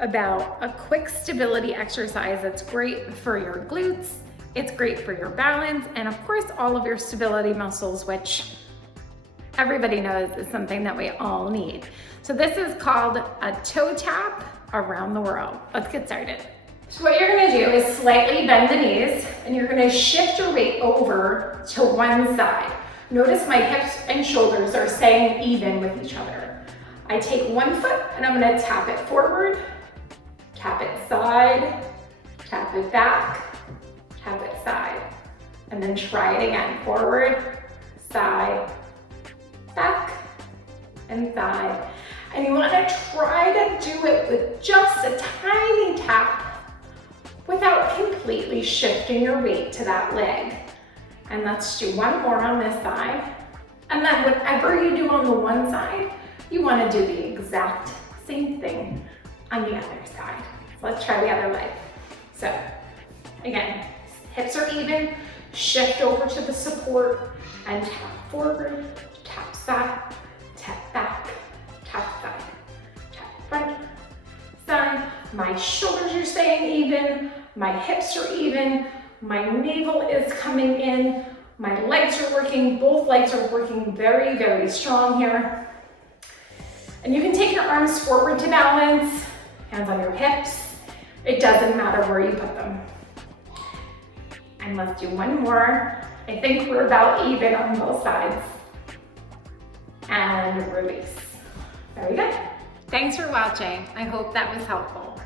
about a quick stability exercise that's great for your glutes, it's great for your balance, and of course all of your stability muscles, which everybody knows is something that we all need. So this is called a toe tap around the world. Let's get started. So what you're gonna do is slightly bend the knees, and you're gonna shift your weight over to one side. Notice my hips and shoulders are staying even with each other. I take one foot and I'm gonna tap it forward, tap it side, tap it back, tap it side, and then try it again. Forward, side, back, and side. And you wanna try to do it with just a tiny tap without completely shifting your weight to that leg. And let's do one more on this side. And then whatever you do on the one side, you wanna do the exact same thing on the other side. So let's try the other leg. So again, hips are even, shift over to the support and tap forward, tap side, tap back, tap side, tap front, side. My shoulders are staying even, my hips are even, my navel is coming in, my legs are working, both legs are working very, very strong here. And you can take your arms forward to balance, hands on your hips. It doesn't matter where you put them. And let's do one more. I think we're about even on both sides. And release. Very good. Thanks for watching. I hope that was helpful.